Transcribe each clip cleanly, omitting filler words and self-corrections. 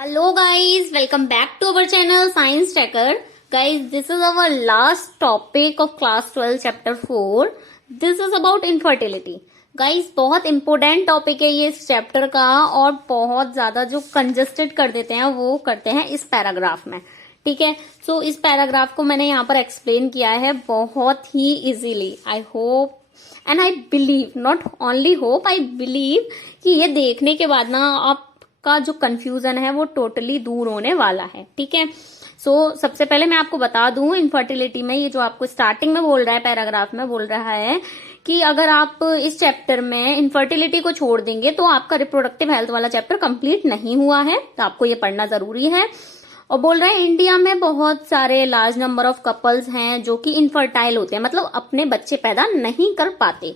Hello guys, welcome back to our channel Science Tracker. Guys, this is our last topic of class 12 chapter 4. This is about infertility. Guys, बहुत important topic है ये इस chapter का और बहुत ज्यादा जो congested कर देते हैं वो करते हैं इस paragraph में. ठीक है, so इस paragraph को मैंने यहाँ पर explain किया है बहुत ही easily. I hope and I believe, not only hope, I believe कि ये देखने के बाद ना आप का जो कंफ्यूजन है वो टोटली दूर होने वाला है. ठीक है, सो सबसे पहले मैं आपको बता दूं इनफर्टिलिटी में ये जो आपको स्टार्टिंग में बोल रहा है पैराग्राफ में बोल रहा है कि अगर आप इस चैप्टर में इनफर्टिलिटी को छोड़ देंगे तो आपका रिप्रोडक्टिव हेल्थ वाला चैप्टर कंप्लीट नहीं हुआ है, तो आपको ये पढ़ना जरूरी है. और बोल रहे हैं इंडिया में बहुत सारे लार्ज नंबर ऑफ कपल्स हैं जो कि इनफर्टाइल होते हैं, मतलब अपने बच्चे पैदा नहीं कर पाते.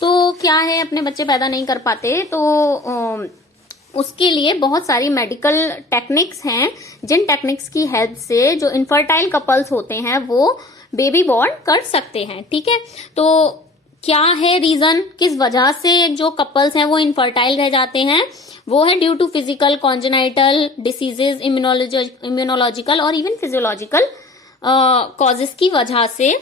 तो क्या है अपने बच्चे पैदा नहीं कर पाते, तो उसके लिए बहुत सारी मेडिकल टेक्निक्स हैं जिन टेक्निक्स की हेल्प से जो इनफर्टाइल कपल्स होते हैं वो बेबी बॉर्न कर सकते हैं. ठीक है, तो क्या है रीजन, किस वजह से जो कपल्स हैं वो इनफर्टाइल रह जाते हैं, वो है due to physical congenital diseases, immunological और इवन फिजियोलॉजिकल कॉजेस की वजह से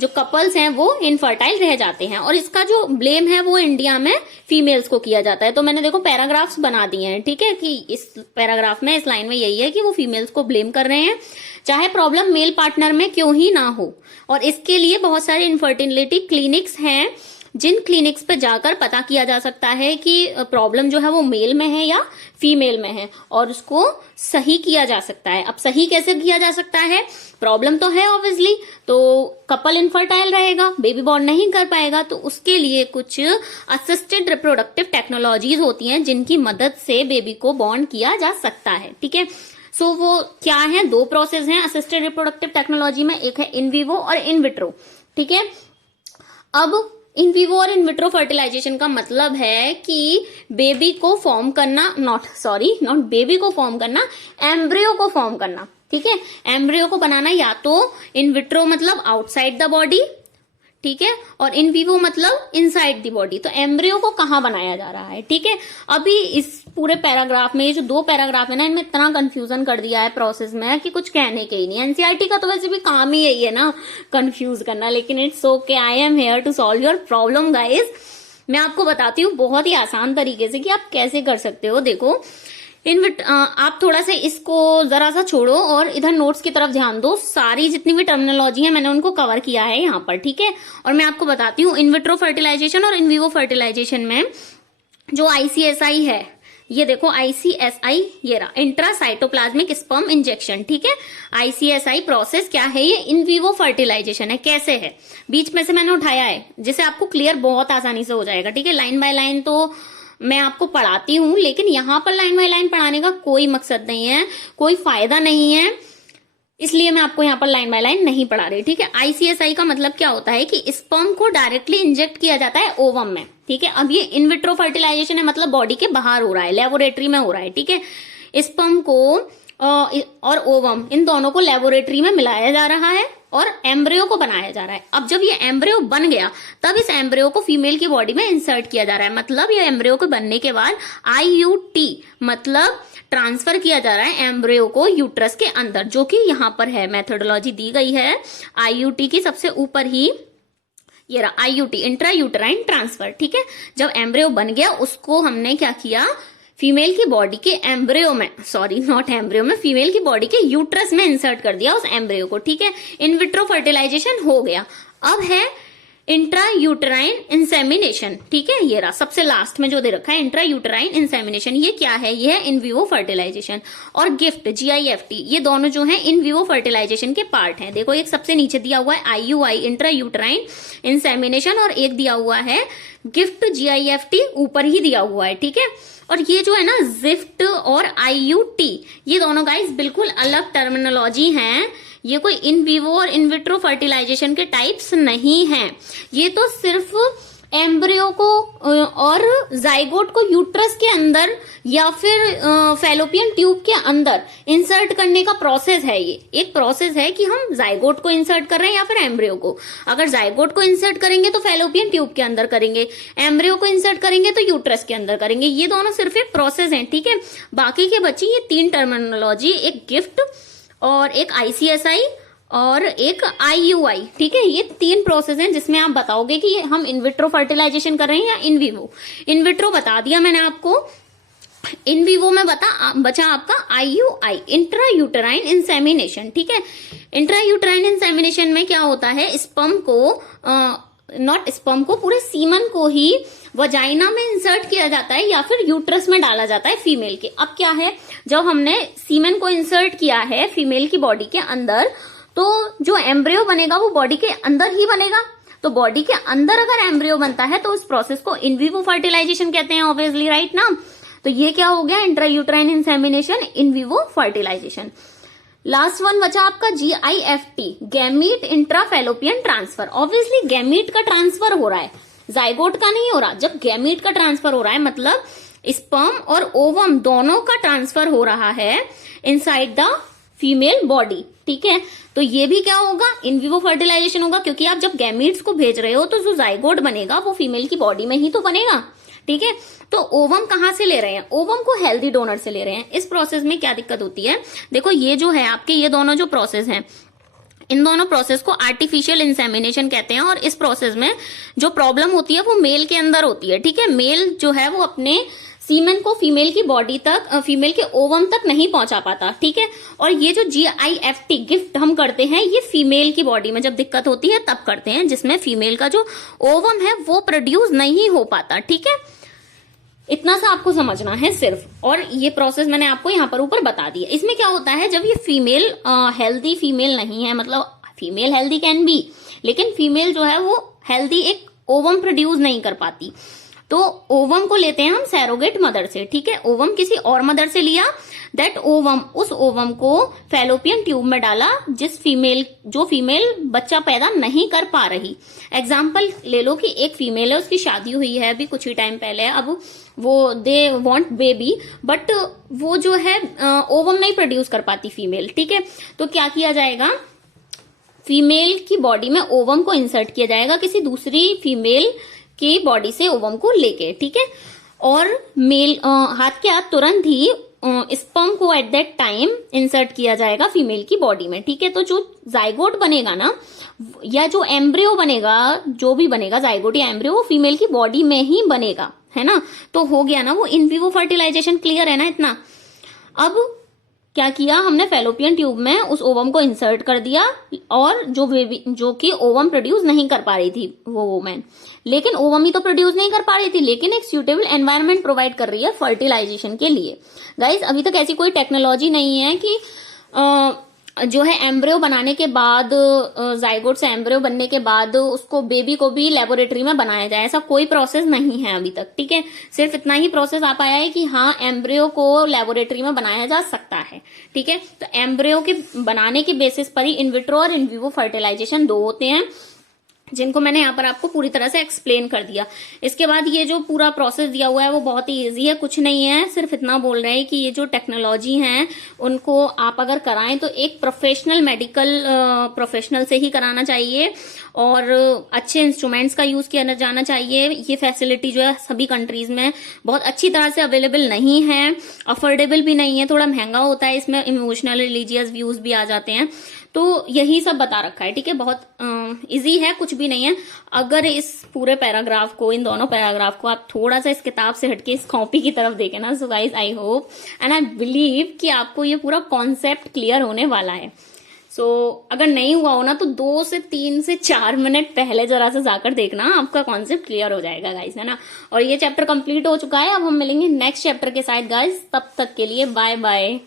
जो कपल्स हैं वो इनफर्टाइल रह जाते हैं. और इसका जो ब्लेम है वो इंडिया में फीमेल्स को किया जाता है. तो मैंने देखो पैराग्राफ्स बना दिए हैं. ठीक है, कि इस पैराग्राफ में इस लाइन में यही है कि वो फीमेल्स को ब्लेम कर रहे हैं चाहे प्रॉब्लम मेल पार्टनर में क्यों ही ना हो. और इसके लिए बहुत सारे इनफर्टिलिटी क्लिनिक्स हैं जिन क्लिनिक्स पे जाकर पता किया जा सकता है कि प्रॉब्लम जो है वो मेल में है या फीमेल में है और उसको सही किया जा सकता है. अब सही कैसे किया जा सकता है, प्रॉब्लम तो है ऑब्वियसली, तो कपल इनफर्टाइल रहेगा, बेबी बॉर्न नहीं कर पाएगा, तो उसके लिए कुछ असिस्टेड रिप्रोडक्टिव टेक्नोलॉजीज होती हैं जिनकी मदद से बेबी को बॉर्न किया जा सकता है. ठीक है, सो वो क्या है, दो प्रोसेस हैं असिस्टेड रिप्रोडक्टिव टेक्नोलॉजी में, एक है इन विवो और इन विट्रो. ठीक है, अब इन विवो और इन विट्रो फर्टिलाइजेशन का मतलब है कि बेबी को फॉर्म करना, नॉट बेबी को फॉर्म करना, एम्ब्रियो को फॉर्म करना. ठीक है, एम्ब्रियो को बनाना या तो इन विट्रो मतलब आउटसाइड द बॉडी, ठीक है, और इन विवो मतलब इनसाइड द बॉडी. तो एम्ब्रियो को कहाँ बनाया जा रहा है. ठीक है, अभी इस पूरे पैराग्राफ में ये जो दो पैराग्राफ है ना इनमें इतना कंफ्यूजन कर दिया है प्रोसेस में कि कुछ कहने के ही नहीं. एनसीईआरटी का तो वैसे भी काम ही यही है ना कंफ्यूज करना, लेकिन it's okay, I am here to solve your problem guys. मैं आपको बताती हूँ बहुत ही आसान तरीके से कि आप कैसे कर सकते हो. देखो आप थोड़ा सा इसको जरा सा छोड़ो और इधर नोट्स की तरफ ध्यान दो. सारी जितनी भी टर्मिनोलॉजी है मैंने उनको कवर किया है यहाँ पर. ठीक है, और मैं आपको बताती हूँ इन विट्रो फर्टिलाइजेशन और इन विवो फर्टिलाइजेशन में जो आईसीएसआई है, ये देखो आईसीएसआई, ये रहा इंट्रासाइटोप्लाज्मिक स्पर्म इंजेक्शन. ठीक है, आईसीएसआई प्रोसेस क्या है, ये इन विवो फर्टिलाइजेशन है. कैसे है, बीच में से मैंने उठाया है जिससे आपको क्लियर बहुत आसानी से हो जाएगा. ठीक है, लाइन बाय लाइन तो मैं आपको पढ़ाती हूँ, लेकिन यहाँ पर लाइन बाय लाइन पढ़ाने का कोई मकसद नहीं है, कोई फायदा नहीं है, इसलिए मैं आपको यहाँ पर लाइन बाय लाइन नहीं पढ़ा रही. ठीक है, आईसीएसआई का मतलब क्या होता है कि स्पर्म को डायरेक्टली इंजेक्ट किया जाता है ओवम में. ठीक है, अब ये इन विट्रो फर्टिलाइजेशन है, मतलब बॉडी के बाहर हो रहा है, लेबोरेटरी में हो रहा है. ठीक है, स्पर्म को और ओवम इन दोनों को लेबोरेटरी में मिलाया जा रहा है और एम्ब्रियो को बनाया जा रहा है. अब जब ये एम्ब्रियो बन गया तब इस एम्ब्रियो को फीमेल की बॉडी में इंसर्ट किया जा रहा है. मतलब ये एम्ब्रियो को बनने के बाद आईयूटी मतलब ट्रांसफर किया जा रहा है एम्ब्रियो को यूट्रस के अंदर, जो कि यहाँ पर है, मेथोडोलॉजी दी गई है आईयूटी की सबसे ऊपर ही, ये रहा आईयूटी, इंट्रा यूटराइन ट्रांसफर. ठीक है, जब एम्ब्रियो बन गया उसको हमने क्या किया, फीमेल की बॉडी के एम्ब्रियो में, नॉट एम्ब्रियो में, फीमेल की बॉडी के यूट्रस में इंसर्ट कर दिया उस एम्ब्रियो को. ठीक है, इन विट्रो फर्टिलाइजेशन हो गया. अब है इंट्रा यूटराइन इंसेमिनेशन. ठीक है, ये रहा सबसे लास्ट में जो दे रखा है इंट्रा यूटराइन इंसेमिनेशन. ये क्या है, ये है इन विवो फर्टिलाइजेशन. और गिफ्ट GIFT, ये दोनों जो है इन विवो फर्टिलाइजेशन के पार्ट हैं. देखो एक सबसे नीचे दिया हुआ है IUI इंट्रा यूटराइन इंसेमिनेशन और एक दिया हुआ है गिफ्ट GIFT ऊपर ही दिया हुआ है. ठीक है, और ये जो है ना जिफ्ट और IUT, ये दोनों गाइस बिल्कुल अलग टर्मिनोलॉजी हैं. ये कोई इन विवो और इन विट्रो फर्टिलाइजेशन के टाइप्स नहीं हैं. ये तो सिर्फ एम्ब्रियो को और जाइगोट को यूट्रस के अंदर या फिर फैलोपियन ट्यूब के अंदर इंसर्ट करने का प्रोसेस है। ये एक प्रोसेस है कि हम जाइगोट को इंसर्ट कर रहे हैं या फिर एम्ब्रियो को। अगर जाइगोट को इंसर्ट करेंगे तो फैलोपियन ट्यूब के अंदर करेंगे, एम्ब्रियो को इंसर्ट करेंगे तो यूट्रस के अंदर करेंगे। ये दोनों सिर्फ एक प्रोसेस है, ठीक है। बाकी के बच्चे ये 3 टर्मिनोलॉजी, एक गिफ्ट और एक ICSI और एक IUI, ठीक है। ये 3 प्रोसेस हैं जिसमें आप बताओगे कि हम इनविट्रो फर्टिलाइजेशन कर रहे हैं या इन विवो। इनविट्रो बता दिया मैंने आपको, इन विवो में बचा आपका IUI, इंट्रा यूटेराइन इंसेमिनेशन, ठीक है। इंट्रा यूटेराइन इंसेमिनेशन में क्या होता है, स्पर्म को पूरे सीमन को ही वजाइना में इंसर्ट किया जाता है या फिर यूट्रस में डाला जाता है फीमेल के। अब क्या है, जब हमने सीमन को इंसर्ट किया है फीमेल की बॉडी के अंदर, तो जो एम्ब्रियो बनेगा वो बॉडी के अंदर ही बनेगा। तो बॉडी के अंदर अगर एम्ब्रियो बनता है तो उस प्रोसेस को इन विवो फर्टिलाइजेशन कहते हैं, ऑब्वियसली, राइट ना। तो ये क्या हो गया, intrauterine insemination, in vivo fertilization. Last one बचा आपका GIFT, gamete intrafallopian transfer. Obviously gamete का ट्रांसफर हो रहा है, जाइगोट का नहीं हो रहा। जब गैमीट का ट्रांसफर हो रहा है मतलब स्पर्म और ओवम दोनों का ट्रांसफर हो रहा है इनसाइड द फीमेल बॉडी, ठीक है। तो ये भी क्या होगा, इन विवो फर्टिलाइजेशन होगा, क्योंकि आप जब गैमीट्स को भेज रहे हो तो जो जाइगोट बनेगा वो फीमेल की बॉडी में ही तो बनेगा, ठीक है। तो ओवम कहां से ले रहे हैं, ओवम को हेल्दी डोनर से ले रहे हैं। इस प्रोसेस में क्या दिक्कत होती है, देखो ये जो है आपके, ये दोनों जो प्रोसेस हैं, इन दोनों प्रोसेस को आर्टिफिशियल इंसेमिनेशन कहते हैं। और इस प्रोसेस में जो प्रॉब्लम होती है वो मेल के अंदर होती है, ठीक है। मेल जो है वो अपने सीमेन को फीमेल की बॉडी तक, फीमेल के ओवम तक नहीं पहुंचा पाता, ठीक है। और ये जो GIFT गिफ्ट हम करते हैं, ये फीमेल की बॉडी में जब दिक्कत होती है तब करते हैं, जिसमें फीमेल का जो ओवम है वो प्रोड्यूस नहीं हो पाता, ठीक है। इतना सा आपको समझना है सिर्फ। और ये प्रोसेस मैंने आपको यहाँ पर ऊपर बता दिया। इसमें क्या होता है, जब ये फीमेल हेल्दी फीमेल नहीं है, मतलब फीमेल हेल्दी कैन बी, लेकिन फीमेल जो है वो हेल्दी एक ओवम प्रोड्यूस नहीं कर पाती, तो ओवम को लेते हैं हम सैरोगेट मदर से, ठीक है। ओवम किसी और मदर से लिया, दैट ओवम, उस ओवम को फैलोपियन ट्यूब में डाला जो फीमेल बच्चा पैदा नहीं कर पा रही। एग्जाम्पल ले लो कि एक फीमेल है, उसकी शादी हुई है अभी कुछ ही टाइम पहले, अब वो दे वांट बेबी, बट वो जो है ओवम नहीं प्रोड्यूस कर पाती फीमेल, ठीक है। तो क्या किया जाएगा, फीमेल की बॉडी में ओवम को इंसर्ट किया जाएगा किसी दूसरी फीमेल की बॉडी से ओवम को लेके, ठीक है। और मेल हाथ के हाथ तुरंत ही स्पर्म को एट दैट टाइम इंसर्ट किया जाएगा फीमेल की बॉडी में, ठीक है। तो जो जाइगोट बनेगा ना, या जो एम्ब्रियो बनेगा, जो भी बनेगा जाइगोट या एम्ब्रियो, वो फीमेल की बॉडी में ही बनेगा, है ना। तो हो गया ना वो इन विवो फर्टिलाइजेशन, क्लियर है ना इतना। अब क्या किया हमने, फैलोपियन ट्यूब में उस ओवम को इंसर्ट कर दिया, और जो बेबी, जो कि ओवम प्रोड्यूस नहीं कर पा रही थी वो वोमेन, लेकिन ओवम ही तो प्रोड्यूस नहीं कर पा रही थी, लेकिन एक सूटेबल एनवायरनमेंट प्रोवाइड कर रही है फर्टिलाइजेशन के लिए। गाइस अभी तक ऐसी कोई टेक्नोलॉजी नहीं है कि जो है एम्ब्रियो बनाने के बाद, जाइगोट से एम्ब्रियो बनने के बाद उसको, बेबी को भी लेबोरेटरी में बनाया जाए, ऐसा कोई प्रोसेस नहीं है अभी तक, ठीक है। सिर्फ इतना ही प्रोसेस आ पाया है कि हाँ एम्ब्रियो को लेबोरेटरी में बनाया जा सकता है, ठीक है। तो एम्ब्रियो के बनाने के बेसिस पर ही इन विट्रो और इन विवो फर्टिलाइजेशन 2 होते हैं, जिनको मैंने यहाँ पर आपको पूरी तरह से एक्सप्लेन कर दिया। इसके बाद ये जो पूरा प्रोसेस दिया हुआ है वो बहुत ही इजी है, कुछ नहीं है, सिर्फ इतना बोल रहे हैं कि ये जो टेक्नोलॉजी हैं उनको आप अगर कराएं तो एक प्रोफेशनल मेडिकल प्रोफेशनल से ही कराना चाहिए, और अच्छे इंस्ट्रूमेंट्स का यूज किया जाना चाहिए। ये फैसिलिटी जो है सभी कंट्रीज में बहुत अच्छी तरह से अवेलेबल नहीं है, अफोर्डेबल भी नहीं है, थोड़ा महंगा होता है, इसमें इमोशनल रिलीजियस व्यूज भी आ जाते हैं। तो यही सब बता रखा है, ठीक है। बहुत इजी है, कुछ भी नहीं है। अगर इस पूरे पैराग्राफ को, इन दोनों पैराग्राफ को आप थोड़ा सा इस किताब से हटके इस कॉपी की तरफ देखें ना, so guys I hope and I believe कि आपको ये पूरा कॉन्सेप्ट क्लियर होने वाला है। सो अगर नहीं हुआ हो ना तो 2 से 3 से 4 मिनट पहले जरा से जाकर देखना, आपका कॉन्सेप्ट क्लियर हो जाएगा गाइज, है ना। और ये चैप्टर कंप्लीट हो चुका है, अब हम मिलेंगे नेक्स्ट चैप्टर के साथ गाइज, तब तक के लिए बाय बाय।